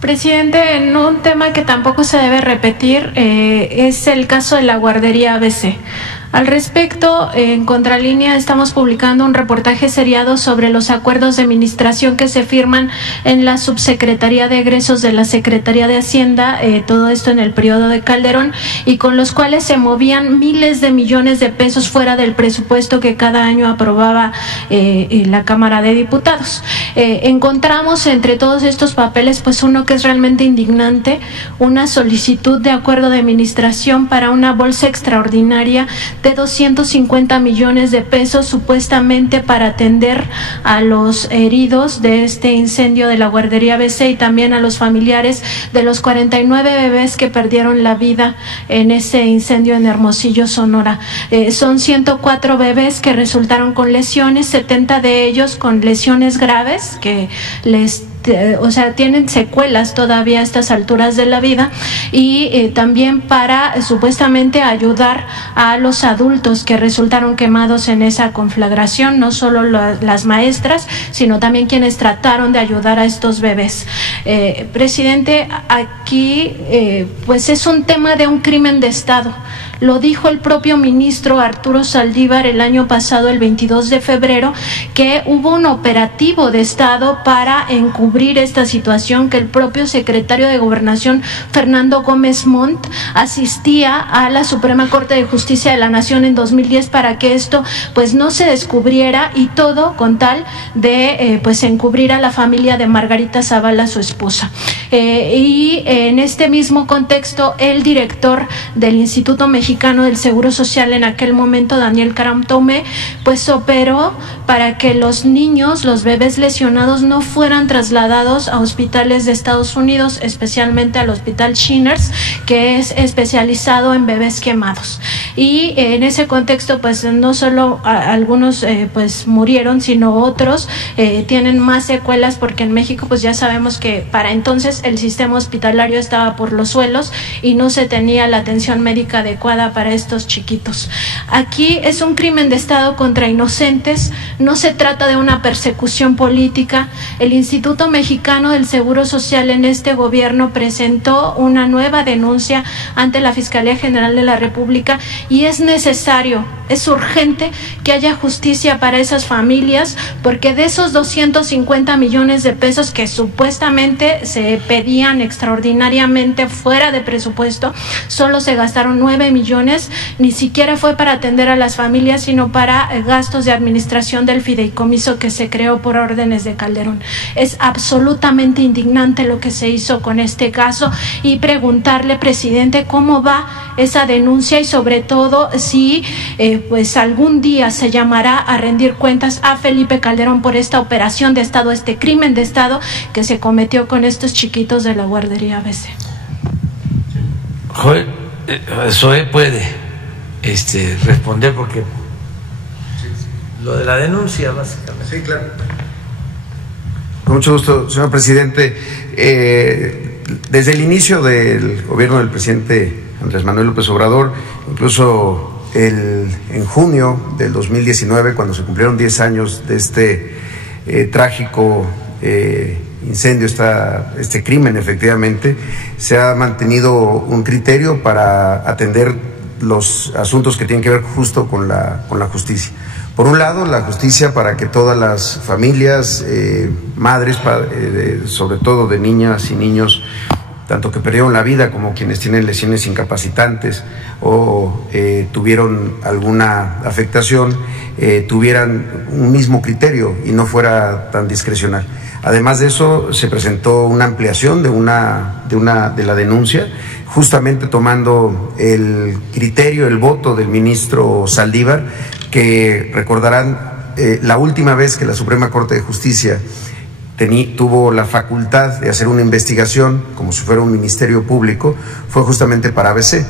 Presidente, en un tema que tampoco se debe repetir, es el caso de la guardería ABC. Al respecto, en Contralínea estamos publicando un reportaje seriado sobre los acuerdos de administración que se firman en la Subsecretaría de Egresos de la Secretaría de Hacienda, todo esto en el periodo de Calderón, y con los cuales se movían miles de millones de pesos fuera del presupuesto que cada año aprobaba la Cámara de Diputados. Encontramos entre todos estos papeles pues uno que es realmente indignante, una solicitud de acuerdo de administración para una bolsa extraordinaria de 250 millones de pesos supuestamente para atender a los heridos de este incendio de la guardería ABC y también a los familiares de los 49 bebés que perdieron la vida en ese incendio en Hermosillo, Sonora. Son 104 bebés que resultaron con lesiones, 70 de ellos con lesiones graves que tienen secuelas todavía a estas alturas de la vida, y también para supuestamente ayudar a los adultos que resultaron quemados en esa conflagración, no solo las maestras, sino también quienes trataron de ayudar a estos bebés. Presidente, aquí pues es un tema de un crimen de Estado. Lo dijo el propio ministro Arturo Saldívar el año pasado, el 22 de febrero, que hubo un operativo de Estado para encubrir esta situación, que el propio secretario de Gobernación, Fernando Gómez Montt, asistía a la Suprema Corte de Justicia de la Nación en 2010 para que esto pues no se descubriera, y todo con tal de pues encubrir a la familia de Margarita Zavala, su esposa. Y en este mismo contexto, el director del Instituto Mexicano del Seguro Social en aquel momento, Daniel Caram Tomé, pues operó para que los niños, los bebés lesionados, no fueran trasladados a hospitales de Estados Unidos, especialmente al Hospital Shinners, que es especializado en bebés quemados. Y en ese contexto, pues no solo algunos pues murieron, sino otros tienen más secuelas, porque en México pues ya sabemos que para entonces el sistema hospitalario estaba por los suelos y no se tenía la atención médica adecuada para estos chiquitos. Aquí es un crimen de Estado contra inocentes, no se trata de una persecución política. El Instituto Mexicano del Seguro Social en este gobierno presentó una nueva denuncia ante la Fiscalía General de la República, y es necesario, es urgente que haya justicia para esas familias, porque de esos 250 millones de pesos que supuestamente se pedían extraordinariamente fuera de presupuesto, solo se gastaron 9 millones, ni siquiera fue para atender a las familias, sino para gastos de administración del fideicomiso que se creó por órdenes de Calderón. Es absolutamente indignante lo que se hizo con este caso, y preguntarle, presidente, cómo va esa denuncia, y sobre todo si pues algún día se llamará a rendir cuentas a Felipe Calderón por esta operación de Estado, este crimen de Estado que se cometió con estos chiquitos de la guardería ABC. Joel, Zoé puede responder, porque lo de la denuncia básicamente. Sí, claro. Con mucho gusto, señor presidente. Desde el inicio del gobierno del presidente Andrés Manuel López Obrador, incluso en junio del 2019, cuando se cumplieron 10 años de este trágico incendio, este crimen, efectivamente, se ha mantenido un criterio para atender los asuntos que tienen que ver justo con la justicia. Por un lado, la justicia para que todas las familias, madres, sobre todo de niñas y niños, tanto que perdieron la vida como quienes tienen lesiones incapacitantes o tuvieron alguna afectación, tuvieran un mismo criterio y no fuera tan discrecional. Además de eso, se presentó una ampliación de la denuncia, justamente tomando el criterio, el voto del ministro Saldívar, que recordarán la última vez que la Suprema Corte de Justicia tuvo la facultad de hacer una investigación, como si fuera un ministerio público, fue justamente para ABC.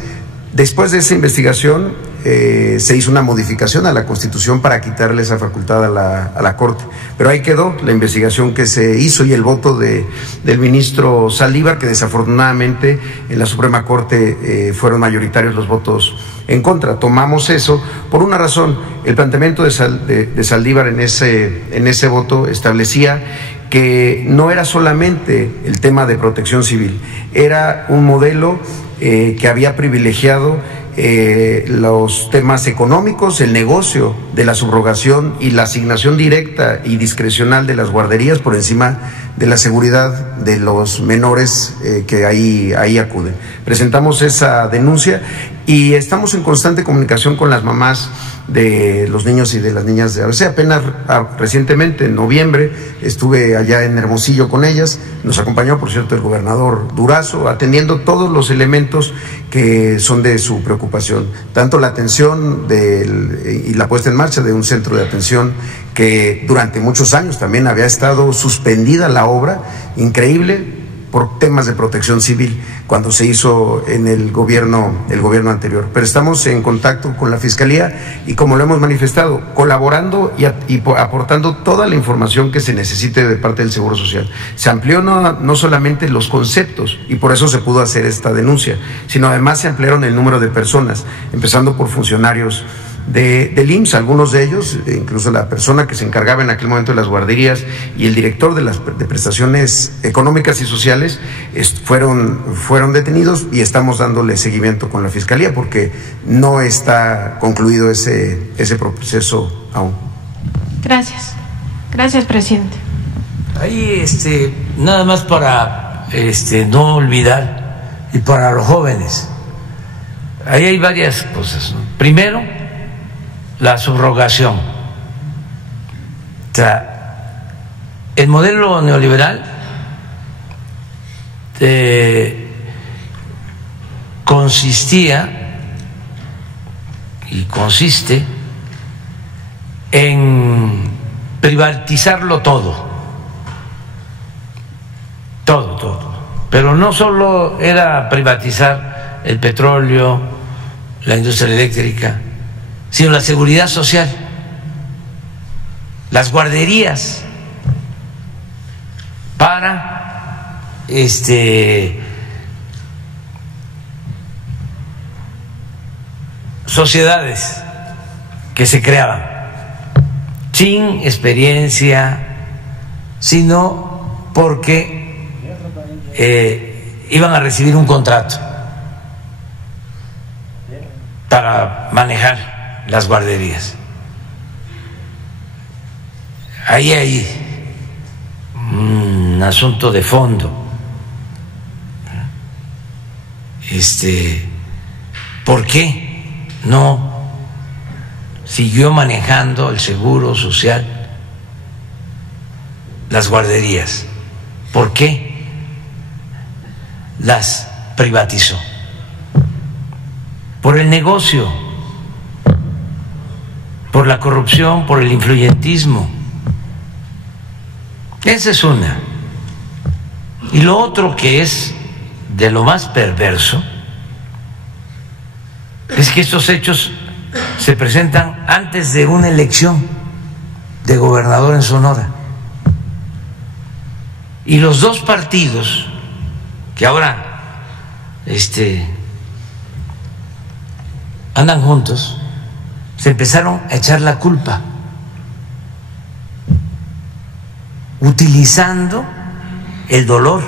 Después de esa investigación se hizo una modificación a la Constitución para quitarle esa facultad a la Corte, pero ahí quedó la investigación que se hizo y el voto del ministro Saldívar, que desafortunadamente en la Suprema Corte fueron mayoritarios los votos en contra. Tomamos eso por una razón. el planteamiento de Saldívar en ese voto establecía que no era solamente el tema de protección civil, era un modelo que había privilegiado los temas económicos, el negocio de la subrogación y la asignación directa y discrecional de las guarderías por encima de la seguridad de los menores que ahí acuden. Presentamos esa denuncia y estamos en constante comunicación con las mamás de los niños y de las niñas de ABC. Apenas recientemente, en noviembre, estuve allá en Hermosillo con ellas. Nos acompañó, por cierto, el gobernador Durazo, atendiendo todos los elementos que son de su preocupación. Tanto la atención y la puesta en marcha de un centro de atención que durante muchos años también había estado suspendida la obra, increíble, por temas de protección civil, cuando se hizo en el gobierno anterior. Pero estamos en contacto con la Fiscalía y, como lo hemos manifestado, colaborando y aportando toda la información que se necesite de parte del Seguro Social. Se amplió no solamente los conceptos, y por eso se pudo hacer esta denuncia, sino además se ampliaron el número de personas, empezando por funcionarios del IMSS, algunos de ellos, incluso la persona que se encargaba en aquel momento de las guarderías y el director de prestaciones económicas y sociales fueron detenidos, y estamos dándole seguimiento con la Fiscalía porque no está concluido ese proceso aún. Gracias. Gracias, presidente. Ahí nada más para no olvidar, y para los jóvenes, ahí hay varias cosas, ¿no? Primero, la subrogación. O sea, el modelo neoliberal consistía y consiste en privatizarlo todo, pero no solo era privatizar el petróleo, la industria eléctrica, sino la seguridad social, las guarderías, para sociedades que se creaban sin experiencia, sino porque iban a recibir un contrato para manejar las guarderías. Ahí hay un asunto de fondo. ¿Por qué no siguió manejando el Seguro Social las guarderías? ¿Por qué las privatizó? Por el negocio, por la corrupción, por el influyentismo. Esa es una. Y lo otro, que es de lo más perverso, es que estos hechos se presentan antes de una elección de gobernador en Sonora. Y los dos partidos que ahora andan juntos, se empezaron a echar la culpa, utilizando el dolor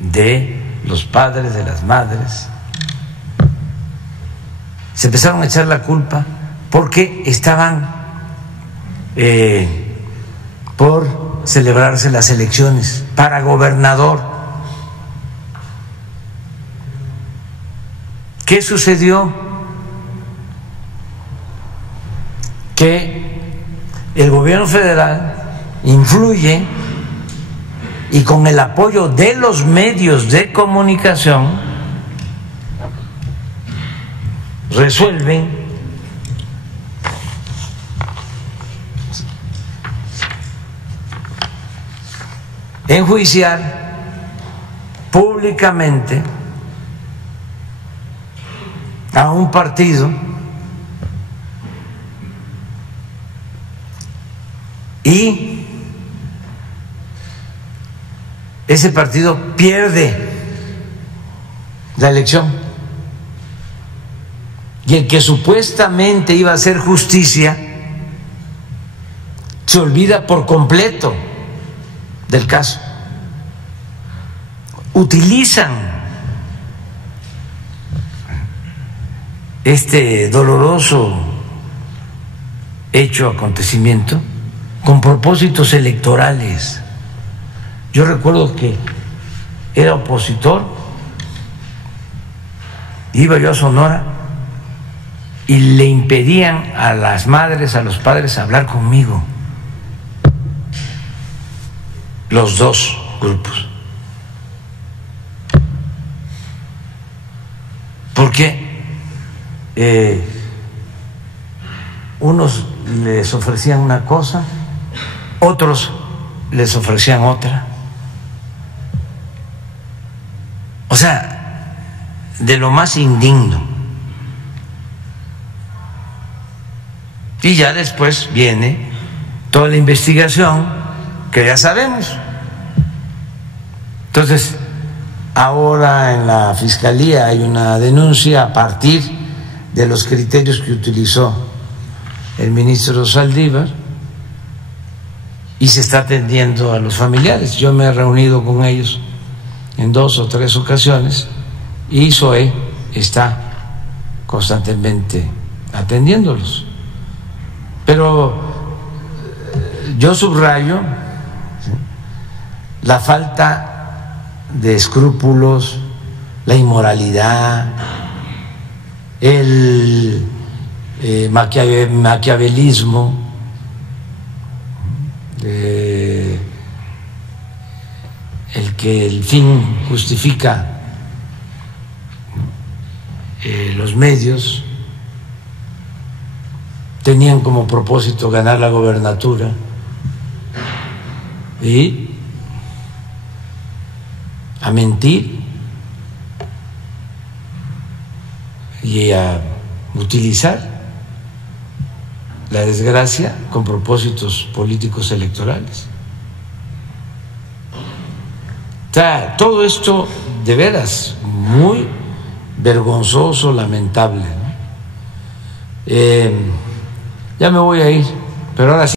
de los padres, de las madres. Se empezaron a echar la culpa porque estaban por celebrarse las elecciones para gobernador. ¿Qué sucedió? Que el gobierno federal influye, y con el apoyo de los medios de comunicación resuelven enjuiciar públicamente a un partido y ese partido pierde la elección Y el que supuestamente iba a hacer justicia se olvida por completo del caso. Utilizan este doloroso hecho, acontecimiento, con propósitos electorales. Yo recuerdo que era opositor, iba yo a Sonora y le impedían a las madres, a los padres hablar conmigo, los dos grupos. Porque unos les ofrecían una cosa, otros les ofrecían otra. O sea, de lo más indigno. Y ya después viene toda la investigación que ya sabemos. Entonces, ahora en la Fiscalía hay una denuncia a partir de los criterios que utilizó el ministro Saldívar y se está atendiendo a los familiares. Yo me he reunido con ellos en 2 o 3 ocasiones y SOE está constantemente atendiéndolos. Pero yo subrayo la falta de escrúpulos, la inmoralidad, el maquiavelismo, el que el fin justifica los medios. Tenían como propósito ganar la gobernatura y a mentir y a utilizar la desgracia con propósitos políticos electorales. O sea, todo esto de veras muy vergonzoso, lamentable, ¿no? Ya me voy a ir, pero ahora sí.